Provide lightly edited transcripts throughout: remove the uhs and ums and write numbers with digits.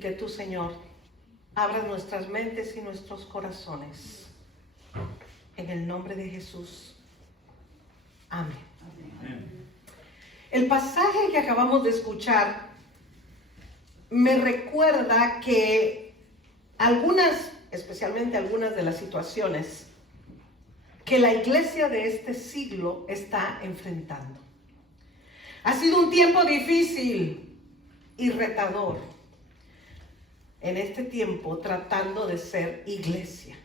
que tú, Señor, abras nuestras mentes y nuestros corazones. En el nombre de Jesús. Amén. Amén. El pasaje que acabamos de escuchar me recuerda que especialmente algunas de las situaciones que la iglesia de este siglo está enfrentando. Ha sido un tiempo difícil y retador en este tiempo tratando de ser iglesia.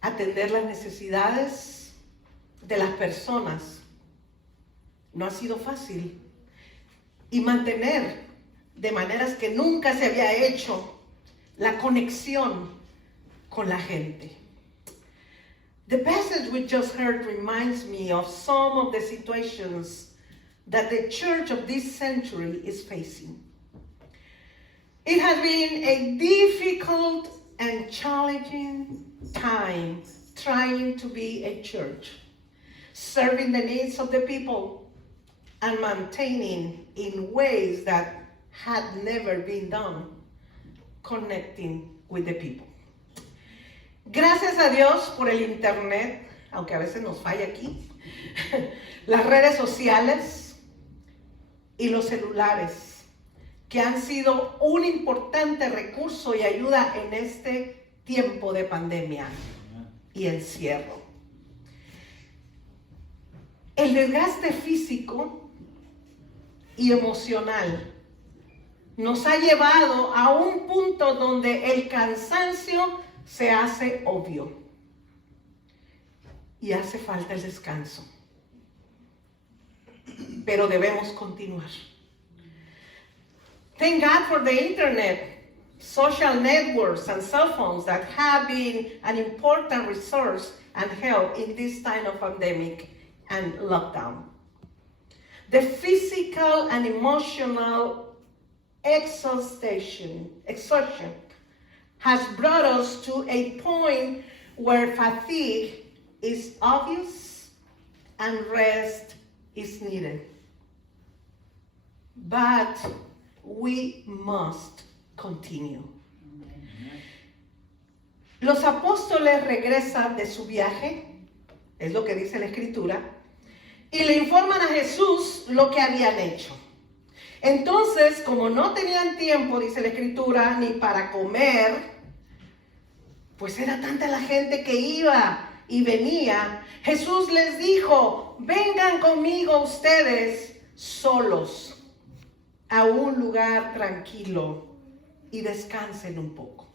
Atender las necesidades de las personas no ha sido fácil y mantener de maneras que nunca se había hecho la conexión con la gente. The passage we just heard reminds me of some of the situations that the church of this century is facing. It has been a difficult and challenging time trying to be a church, serving the needs of the people and maintaining in ways that had never been done, connecting with the people. Gracias a Dios por el internet, aunque a veces nos falla aquí, las redes sociales y los celulares, que han sido un importante recurso y ayuda en este tiempo de pandemia y encierro. El desgaste físico y emocional nos ha llevado a un punto donde el cansancio se hace obvio y hace falta el descanso. Pero debemos continuar. Thank God for the internet, social networks, and cell phones that have been an important resource and help in this time of pandemic and lockdown. The physical and emotional exhaustion has brought us to a point where fatigue is obvious and rest is needed. But we must continue. Los apóstoles regresan de su viaje, es lo que dice la Escritura, y le informan a Jesús lo que habían hecho. Entonces, como no tenían tiempo, dice la Escritura, ni para comer, pues era tanta la gente que iba y venía, Jesús les dijo, vengan conmigo ustedes solos a un lugar tranquilo y descansen un poco.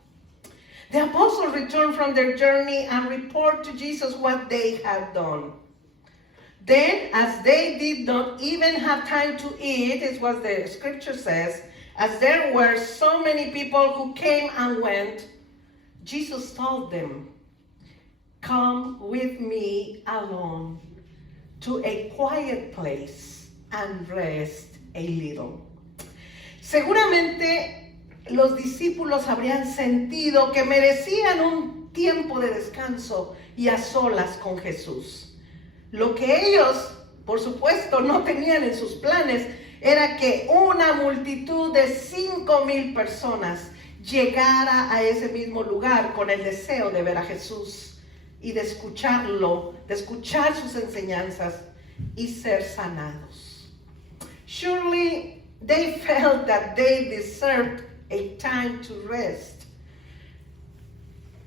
The apostles returned from their journey and report to Jesus what they had done. Then, as they did not even have time to eat, is what the scripture says, as there were so many people who came and went, Jesus told them, come with me alone to a quiet place and rest a little. Seguramente los discípulos habrían sentido que merecían un tiempo de descanso y a solas con Jesús. Lo que ellos, por supuesto, no tenían en sus planes era que una multitud de 5,000 personas llegara a ese mismo lugar con el deseo de ver a Jesús y de escucharlo, de escuchar sus enseñanzas y ser sanados. Surely they felt that they deserved a time to rest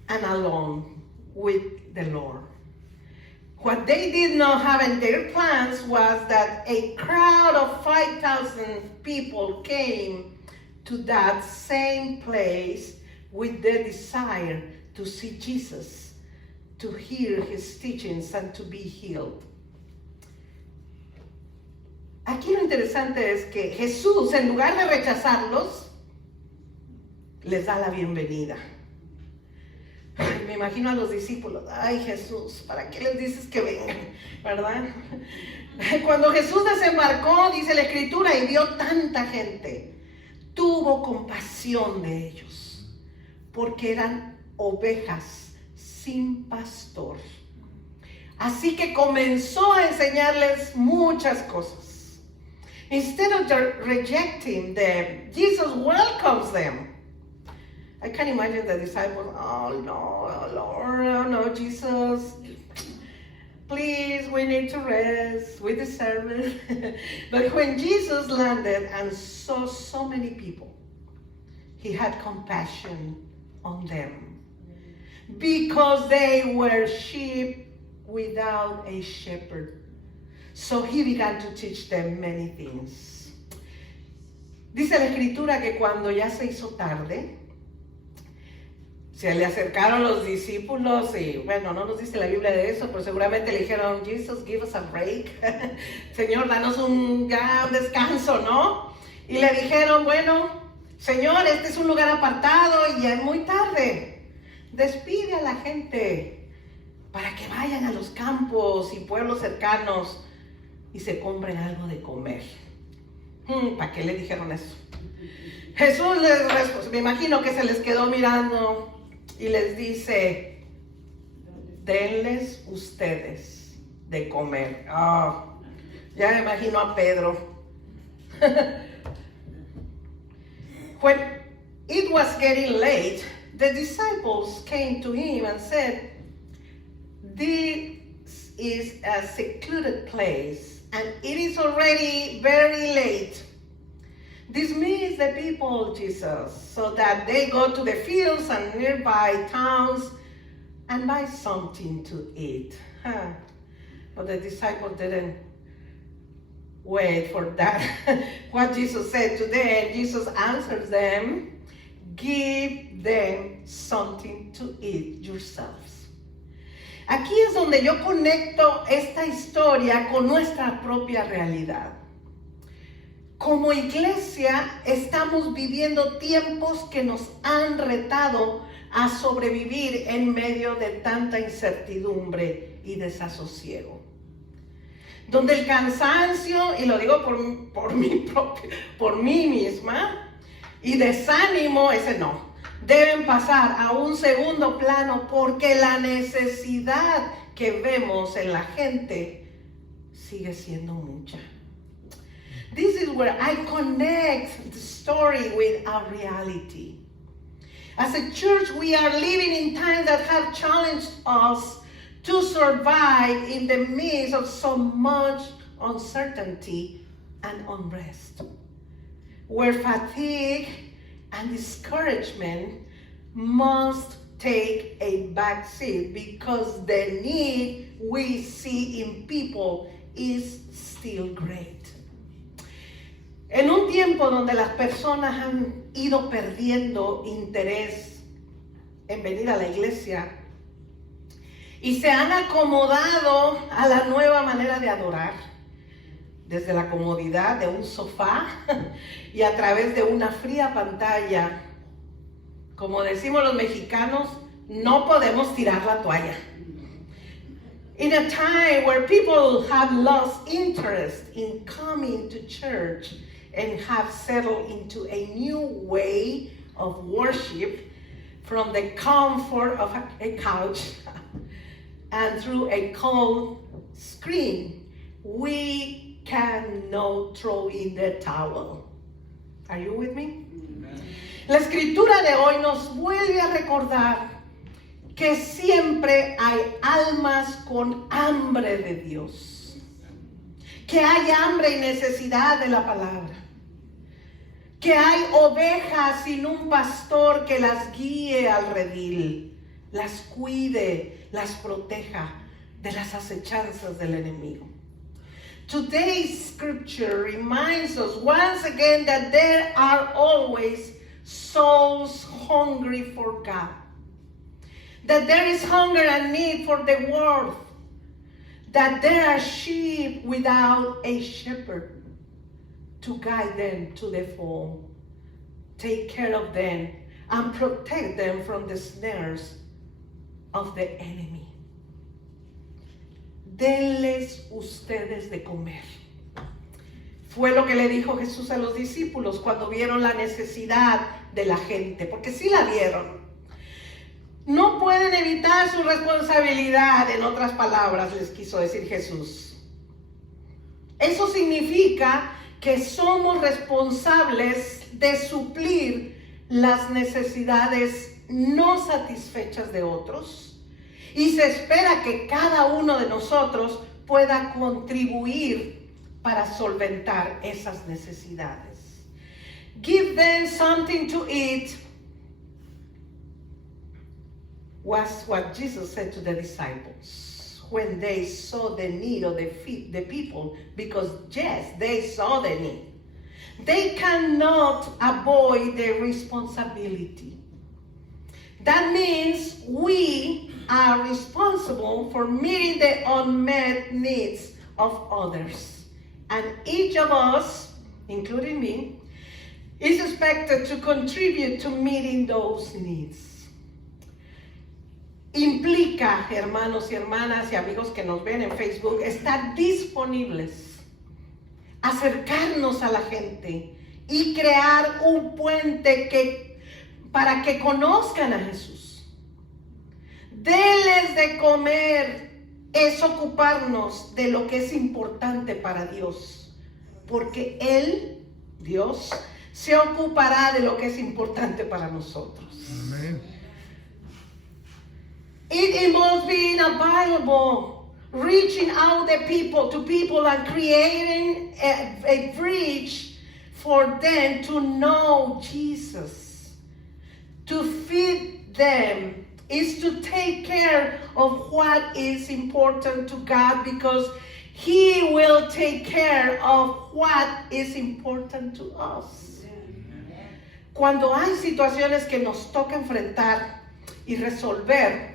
and alone with the Lord. What they did not have in their plans was that a crowd of 5,000 people came to that same place with the desire to see Jesus, to hear his teachings and to be healed. Aquí lo interesante es que Jesús, en lugar de rechazarlos, les da la bienvenida. Ay, me imagino a los discípulos, ay Jesús, ¿para qué les dices que vengan? ¿Verdad? Cuando Jesús desembarcó, dice la Escritura, y vio tanta gente, tuvo compasión de ellos, porque eran ovejas sin pastor. Así que comenzó a enseñarles muchas cosas. Instead of rejecting them, Jesus welcomes them. I can imagine the disciples, oh no, Lord, oh no, Jesus, please, we need to rest, we deserve it. But when Jesus landed and saw so many people, he had compassion on them because they were sheep without a shepherd. So he began to teach them many things. Dice la escritura que cuando ya se hizo tarde, se le acercaron los discípulos y, bueno, no nos dice la Biblia de eso, pero seguramente le dijeron, Jesus, give us a break. Señor, danos un descanso, ¿no? Y le dijeron, bueno, Señor, este es un lugar apartado y ya es muy tarde. Despide a la gente para que vayan a los campos y pueblos cercanos y se compren algo de comer. ¿Para qué le dijeron eso? Jesús les respondió, me imagino que se les quedó mirando y les dice, denles ustedes de comer. Oh, ya me imagino a Pedro. When it was getting late, the disciples came to him and said, this is a secluded place, and it is already very late. Dismiss the people, Jesus, so that they go to the fields and nearby towns and buy something to eat. But the disciples didn't wait for that. What Jesus said to them, Jesus answers them, give them something to eat yourselves. Aquí es donde yo conecto esta historia con nuestra propia realidad. Como iglesia estamos viviendo tiempos que nos han retado a sobrevivir en medio de tanta incertidumbre y desasosiego. Donde el cansancio, y lo digo por mí misma, y desánimo, ese no, deben pasar a un segundo plano porque la necesidad que vemos en la gente sigue siendo mucha. This is where I connect the story with our reality. As a church, we are living in times that have challenged us to survive in the midst of so much uncertainty and unrest, where fatigue and discouragement must take a back seat because the need we see in people is still great. En un tiempo donde las personas han ido perdiendo interés en venir a la iglesia y se han acomodado a la nueva manera de adorar, desde la comodidad de un sofá y a través de una fría pantalla, como decimos los mexicanos, no podemos tirar la toalla. In a time where people have lost interest in coming to church and have settled into a new way of worship from the comfort of a couch and through a cold screen, we cannot throw in the towel. Are you with me? Amen. La escritura de hoy nos vuelve a recordar que siempre hay almas con hambre de Dios, que hay hambre y necesidad de la palabra, que hay ovejas sin un pastor que las guíe al redil, las cuide, las proteja de las acechanzas del enemigo. Today's scripture reminds us once again that there are always souls hungry for God, that there is hunger and need for the world, that there are sheep without a shepherd to guide them to the fold, take care of them, and protect them from the snares of the enemy. Denles ustedes de comer. Fue lo que le dijo Jesús a los discípulos cuando vieron la necesidad de la gente, porque sí la vieron. No pueden evitar su responsabilidad, en otras palabras les quiso decir Jesús. Eso significa que somos responsables de suplir las necesidades no satisfechas de otros y se espera que cada uno de nosotros pueda contribuir para solventar esas necesidades. Give them something to eat was what Jesus said to the disciples when they saw the need of the people, because yes, they saw the need. They cannot avoid their responsibility. That means we are responsible for meeting the unmet needs of others. And each of us, including me, is expected to contribute to meeting those needs. Implica, hermanos y hermanas y amigos que nos ven en Facebook, estar disponibles, acercarnos a la gente y crear un puente para que conozcan a Jesús. Denles de comer es ocuparnos de lo que es importante para Dios, porque Él, Dios, se ocupará de lo que es importante para nosotros. Amén. It involves being available, reaching out to people and creating a bridge for them to know Jesus. To feed them is to take care of what is important to God, because He will take care of what is important to us. Cuando hay situaciones que nos toca enfrentar y resolver,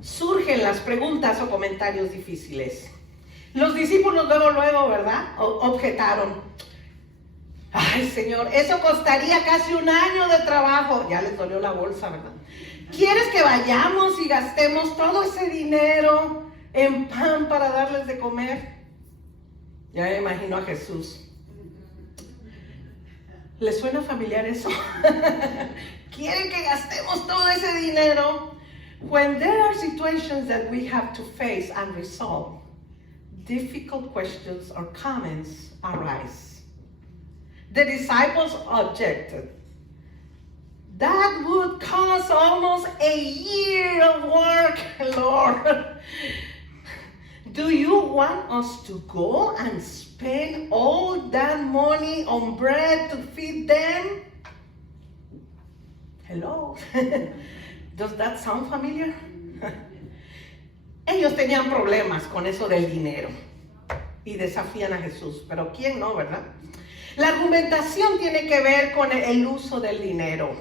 surgen las preguntas o comentarios difíciles. Los discípulos luego, ¿verdad? Objetaron. Ay, Señor, eso costaría casi un año de trabajo. Ya les dolió la bolsa, ¿verdad? ¿Quieres que vayamos y gastemos todo ese dinero en pan para darles de comer? Ya me imagino a Jesús. ¿Les suena familiar eso? ¿Quieren que gastemos todo ese dinero? When there are situations that we have to face and resolve, difficult questions or comments arise. The disciples objected. That would cost almost a year of work, Lord. Do you want us to go and spend all that money on bread to feed them? Hello. Does that sound familiar? Ellos tenían problemas con eso del dinero y desafían a Jesús, pero ¿quién no, verdad? La argumentación tiene que ver con el uso del dinero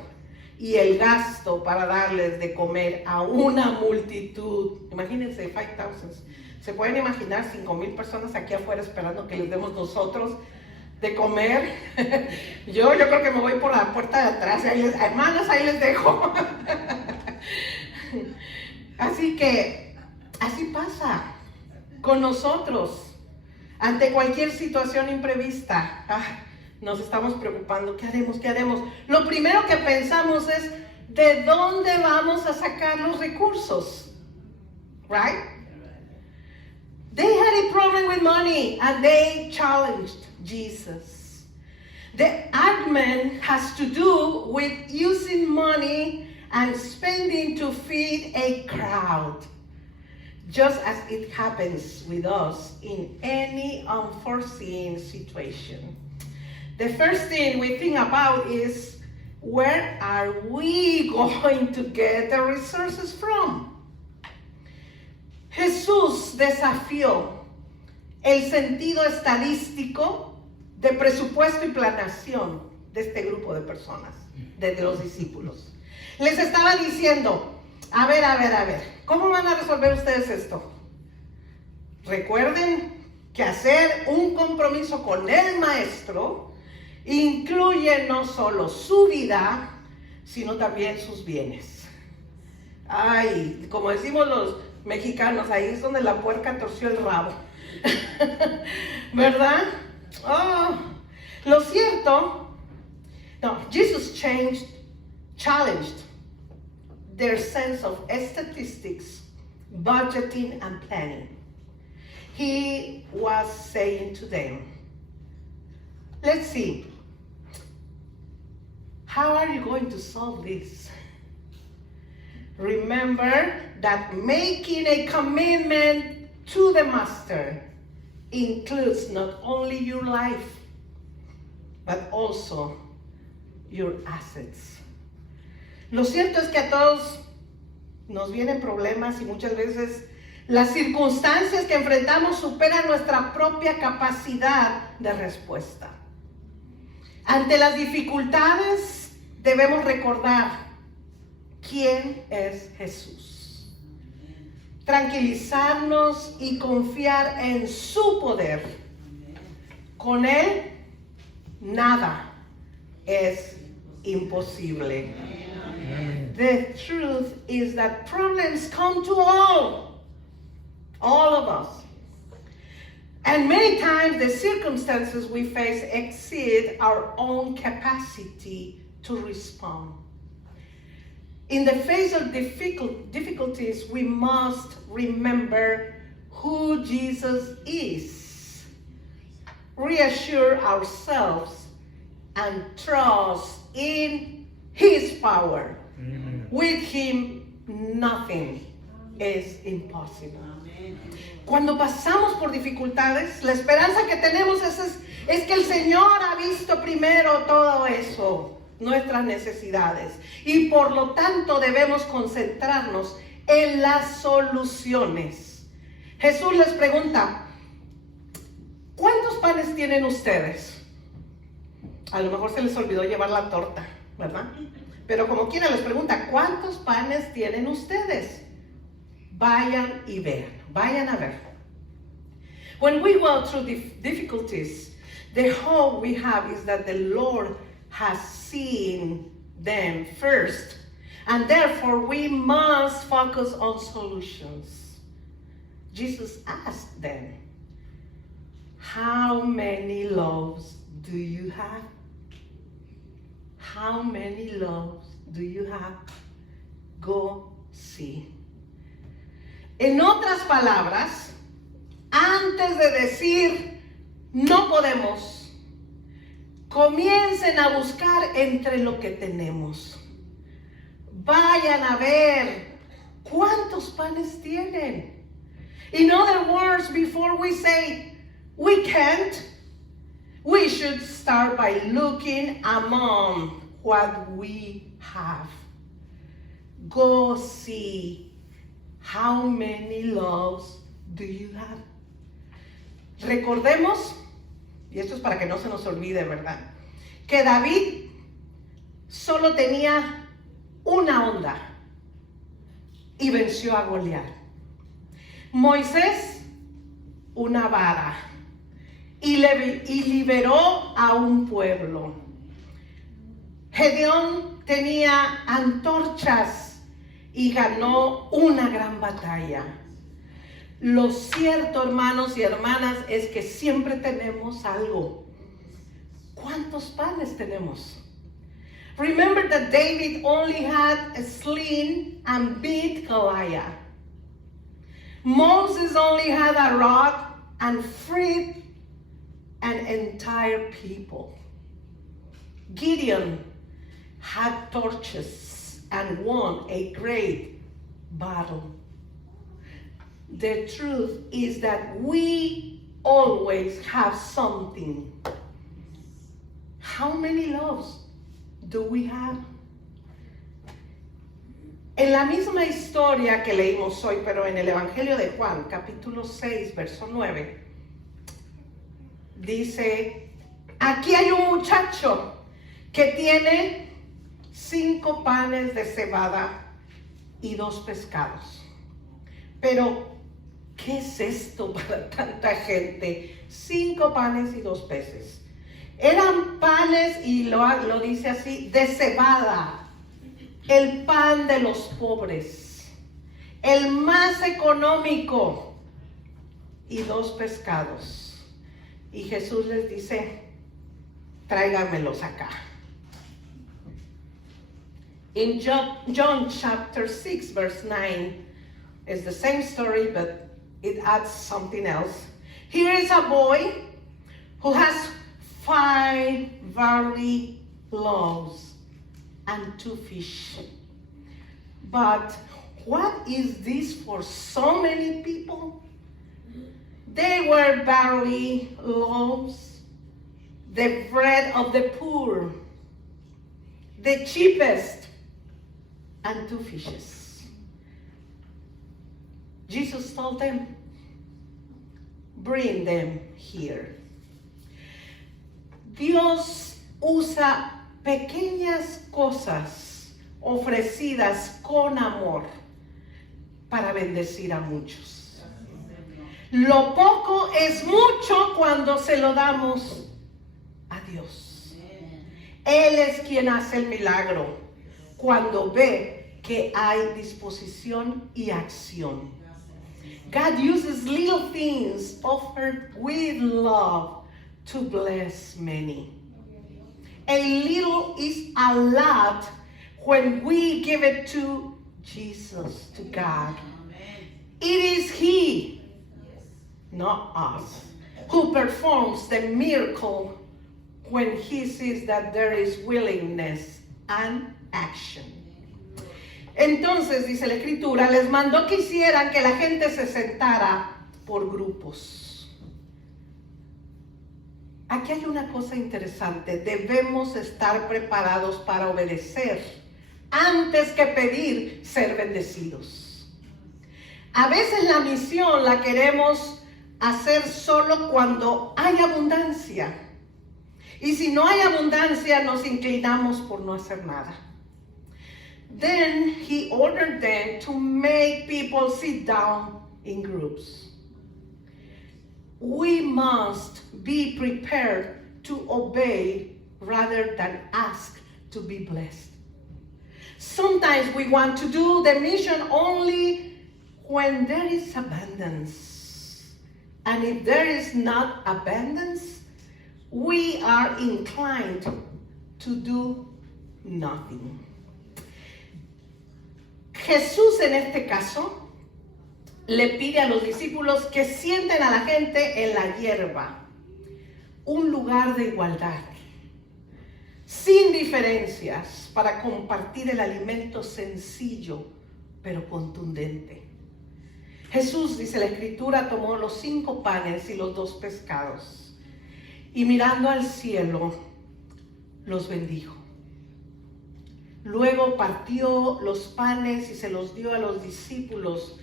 y el gasto para darles de comer a una multitud. Imagínense, 5,000. ¿Se pueden imaginar 5,000 personas aquí afuera esperando que les demos nosotros de comer? Yo creo que me voy por la puerta de atrás. Hermanas, ahí les dejo. Así que, así pasa con nosotros. Ante cualquier situación imprevista, nos estamos preocupando. ¿Qué haremos? ¿Qué haremos? Lo primero que pensamos es, ¿de dónde vamos a sacar los recursos? Right? They had a problem with money and they challenged Jesus. The argument has to do with using money and spending to feed a crowd, just as it happens with us in any unforeseen situation. The first thing we think about is, where are we going to get the resources from? Jesús desafió el sentido estadístico de presupuesto y planeación de este grupo de personas, de los discípulos. Les estaba diciendo, a ver, ¿cómo van a resolver ustedes esto? Recuerden que hacer un compromiso con el Maestro incluye no solo su vida, sino también sus bienes. Ay, como decimos los mexicanos, ahí es donde la puerca torció el rabo. ¿Verdad? Oh, lo cierto, no, Jesus challenged their sense of statistics, budgeting, and planning. He was saying to them, let's see. How are you going to solve this? Remember that making a commitment to the Master includes not only your life, but also your assets. Lo cierto es que a todos nos vienen problemas y muchas veces las circunstancias que enfrentamos superan nuestra propia capacidad de respuesta. Ante las dificultades debemos recordar quién es Jesús. Tranquilizarnos y confiar en su poder. Con Él nada es imposible. The truth is that problems come to all of us. And many times the circumstances we face exceed our own capacity to respond. In the face of difficulties, we must remember who Jesus is, reassure ourselves, and trust in His power. Amen. With Him, nothing is impossible. Amen. Cuando pasamos por dificultades, la esperanza que tenemos es que el Señor ha visto primero todo eso, nuestras necesidades, y por lo tanto debemos concentrarnos en las soluciones. Jesús les pregunta, ¿cuántos panes tienen ustedes? A lo mejor se les olvidó llevar la torta, ¿verdad? Pero como quiera les pregunta, ¿cuántos panes tienen ustedes? Vayan y vean, vayan a ver. When we go through difficulties, the hope we have is that the Lord has seen them first, and therefore we must focus on solutions. Jesus asked them, how many loaves do you have? How many loaves do you have? Go see. En otras palabras, antes de decir no podemos, comiencen a buscar entre lo que tenemos. Vayan a ver cuántos panes tienen. In other words, before we say we can't, we should start by looking among what we have. Go see, how many loaves do you have? Recordemos, y esto es para que no se nos olvide, ¿verdad? Que David solo tenía una onda y venció a Goliat. Moisés, una vara y liberó a un pueblo. Gedeón tenía antorchas y ganó una gran batalla. Lo cierto, hermanos y hermanas, es que siempre tenemos algo. ¿Cuántos panes tenemos? Remember that David only had a sling and beat Goliath. Moses only had a rod and freed an entire people. Gideon had torches and won a great battle. The truth is that we always have something. How many loaves do we have? En la misma historia que leímos hoy, pero en el Evangelio de Juan, capítulo 6, verso 9, dice, aquí hay un muchacho que tiene 5 panes de cebada y 2 pescados. Pero, ¿qué es esto para tanta gente? 5 panes y 2 peces. Eran panes, y lo dice así, de cebada. El pan de los pobres, el más económico, y 2 pescados. Y Jesús les dice, tráigamelos acá. In John chapter 6, verse 9, it's the same story, but it adds something else. Here is a boy who has 5 barley loaves and 2 fish. But what is this for so many people? They were barley loaves, the bread of the poor, the cheapest, and 2 fishes. Jesus told them, bring them here. Dios usa pequeñas cosas ofrecidas con amor para bendecir a muchos. Lo poco es mucho cuando se lo damos a Dios. Él es quien hace el milagro cuando ve que hay disposición y acción. God uses little things offered with love to bless many. A little is a lot when we give it to Jesus, to God. It is He, not us, who performs the miracle when He sees that there is willingness and action. Entonces, dice la Escritura, les mandó que hicieran que la gente se sentara por grupos. Aquí hay una cosa interesante. Debemos estar preparados para obedecer antes que pedir ser bendecidos. A veces la misión la queremos hacer solo cuando hay abundancia. Y si no hay abundancia, nos inclinamos por no hacer nada. Then he ordered them to make people sit down in groups. We must be prepared to obey rather than ask to be blessed. Sometimes we want to do the mission only when there is abundance. And if there is not abundance, we are inclined to do nothing. Jesús en este caso le pide a los discípulos que sienten a la gente en la hierba, un lugar de igualdad, sin diferencias, para compartir el alimento sencillo pero contundente. Jesús, dice la Escritura, tomó los 5 panes y los 2 pescados y mirando al cielo los bendijo. Luego partió los panes y se los dio a los discípulos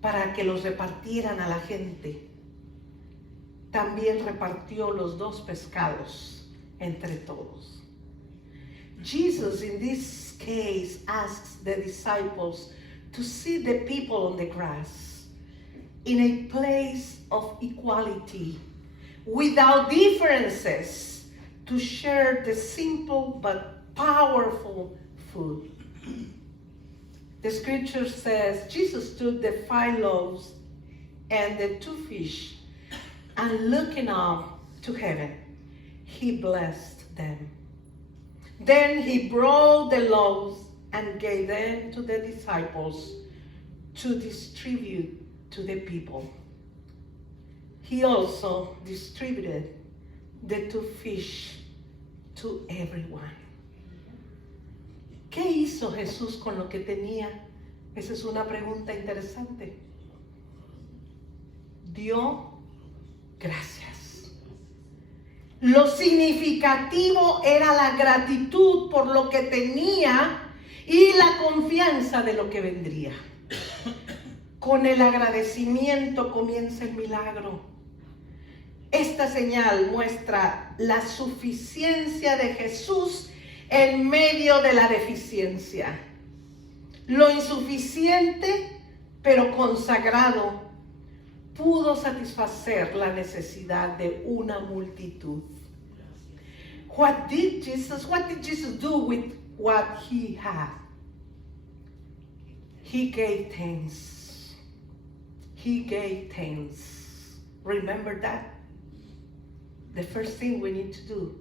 para que los repartieran a la gente. También repartió los 2 pescados entre todos. Jesus, in this case, asks the disciples to see the people on the grass in a place of equality, without differences, to share the simple but powerful food. The scripture says Jesus took the 5 loaves and the 2 fish, and looking up to heaven, he blessed them. Then he broke the loaves and gave them to the disciples to distribute to the people. He also distributed the 2 fish to everyone. ¿Qué hizo Jesús con lo que tenía? Esa es una pregunta interesante. Dio gracias. Lo significativo era la gratitud por lo que tenía y la confianza de lo que vendría. Con el agradecimiento comienza el milagro. Esta señal muestra la suficiencia de Jesús en medio de la deficiencia. Lo insuficiente, pero consagrado, pudo satisfacer la necesidad de una multitud. What did Jesus do with what he had? He gave thanks. He gave thanks. Remember that? The first thing we need to do.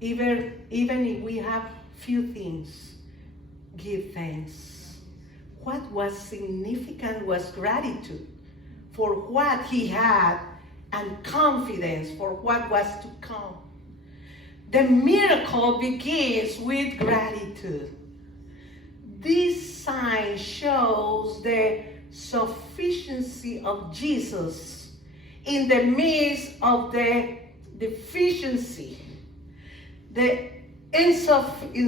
Even if we have few things, give thanks. What was significant was gratitude for what he had and confidence for what was to come. The miracle begins with gratitude. This sign shows the sufficiency of Jesus in the midst of the deficiency. The insufficient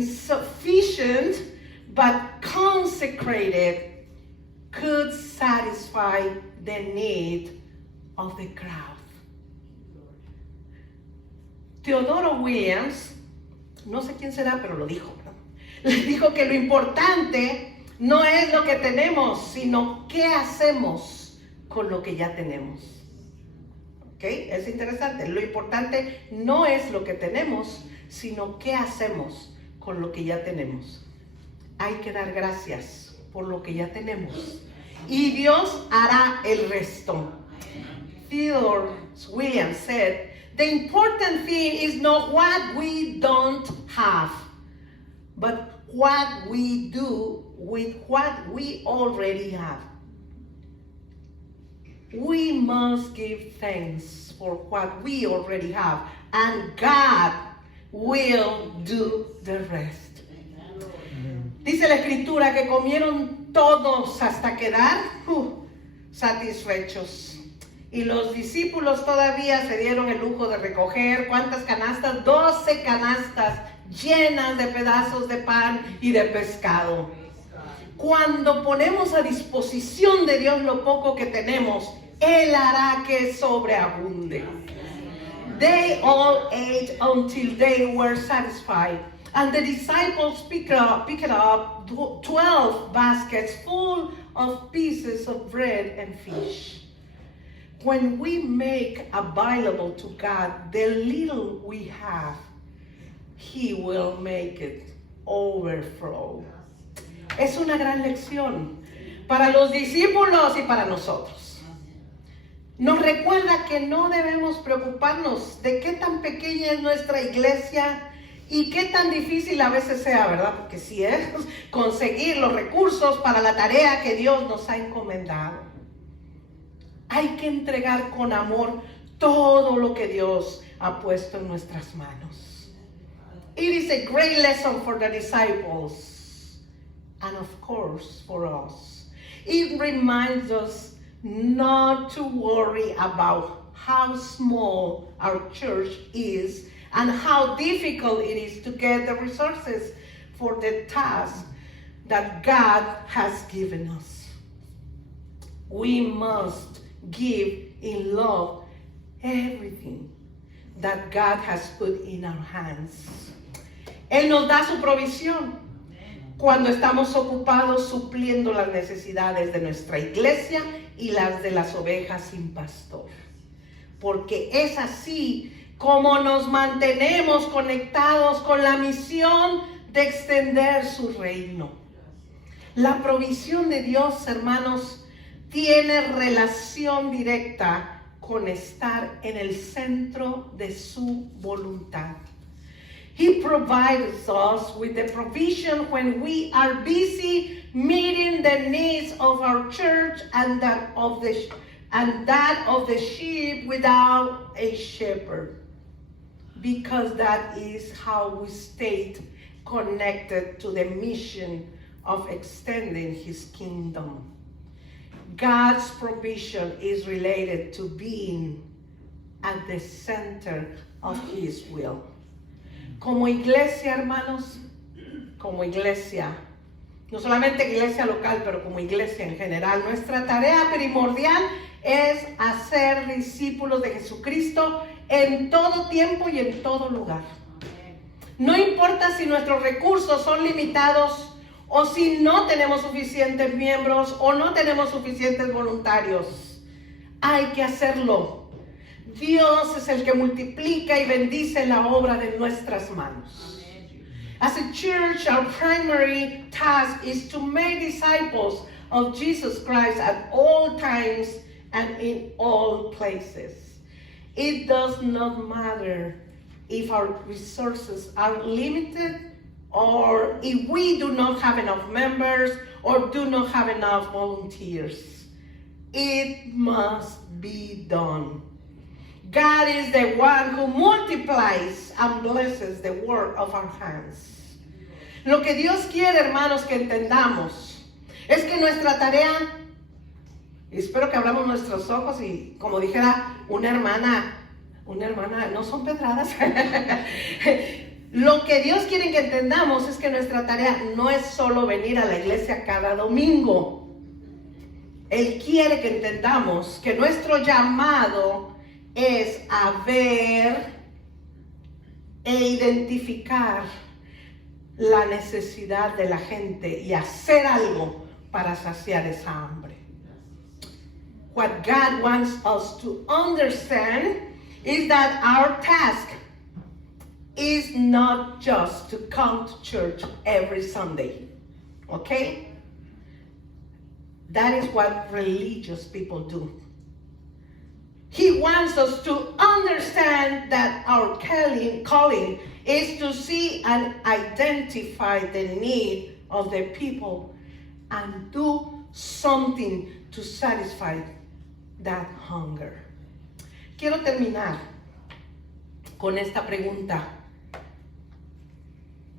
but consecrated could satisfy the need of the crowd. Teodoro Williams, no sé quién será, pero lo dijo, ¿no? Le dijo que lo importante no es lo que tenemos, sino qué hacemos con lo que ya tenemos. ¿Ok? Es interesante. Lo importante no es lo que tenemos, sino qué hacemos con lo que ya tenemos. Hay que dar gracias por lo que ya tenemos. Y Dios hará el resto. Theodore Williams said, the important thing is not what we don't have, but what we do with what we already have. We must give thanks for what we already have, and God will do the rest. Dice la Escritura que comieron todos hasta quedar satisfechos. Y los discípulos todavía se dieron el lujo de recoger, ¿cuántas canastas? 12 canastas llenas de pedazos de pan y de pescado. Cuando ponemos a disposición de Dios lo poco que tenemos, Él hará que sobreabunde. They all ate until they were satisfied. And the disciples picked up 12 baskets full of pieces of bread and fish. When we make available to God the little we have, He will make it overflow. Es una gran lección para los discípulos y para nosotros. Nos recuerda que no debemos preocuparnos de qué tan pequeña es nuestra iglesia y qué tan difícil a veces sea, ¿verdad? Porque si es conseguir los recursos para la tarea que Dios nos ha encomendado. Hay que entregar con amor todo lo que Dios ha puesto en nuestras manos. It is a great lesson for the disciples and of course for us. It reminds us not to worry about how small our church is and how difficult it is to get the resources for the task that God has given us. We must give in love everything that God has put in our hands. Él nos da su provisión cuando estamos ocupados supliendo las necesidades de nuestra iglesia y las de las ovejas sin pastor. Porque es así como nos mantenemos conectados con la misión de extender su reino. La provisión de Dios, hermanos, tiene relación directa con estar en el centro de su voluntad. He provides us with the provision when we are busy meeting the needs of our church and that of the sheep without a shepherd, because that is how we stay connected to the mission of extending His kingdom. God's provision is related to being at the center of His will. Como iglesia, hermanos, como iglesia, no solamente iglesia local, pero como iglesia en general, nuestra tarea primordial es hacer discípulos de Jesucristo en todo tiempo y en todo lugar. No importa si nuestros recursos son limitados o si no tenemos suficientes miembros o no tenemos suficientes voluntarios. Hay que hacerlo. Dios es el que multiplica y bendice la obra de nuestras manos. As a church, our primary task is to make disciples of Jesus Christ at all times and in all places. It does not matter if our resources are limited or if we do not have enough members or do not have enough volunteers. It must be done. God is the one who multiplies and blesses the work of our hands. Lo que Dios quiere, hermanos, que entendamos es que nuestra tarea, y espero que abramos nuestros ojos y como dijera una hermana, no son pedradas. Lo que Dios quiere que entendamos es que nuestra tarea no es solo venir a la iglesia cada domingo. Él quiere que entendamos que nuestro llamado es a ver e identificar la necesidad de la gente y hacer algo para saciar esa hambre. What God wants us to understand is that our task is not just to come to church every Sunday. Okay? That is what religious people do. He wants us to understand that our calling is to see and identify the need of the people and do something to satisfy that hunger. Quiero terminar con esta pregunta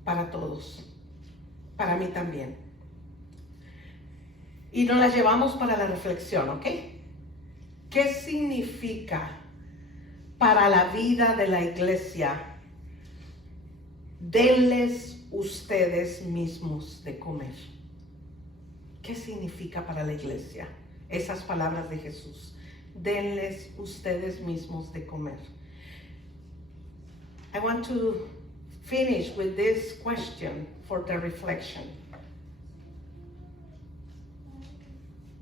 para todos, para mí también. Y nos la llevamos para la reflexión, ¿ok? ¿Qué significa para la vida de la iglesia? Denles ustedes mismos de comer. ¿Qué significa para la iglesia? Esas palabras de Jesús. Denles ustedes mismos de comer. I want to finish with this question for the reflection.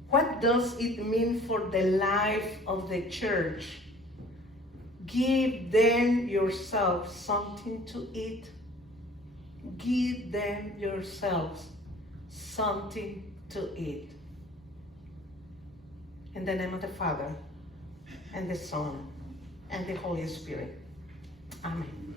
What does it mean for the life of the church? Give them yourselves something to eat. Give them yourselves something to eat. In the name of the Father, and the Son, and the Holy Spirit. Amen.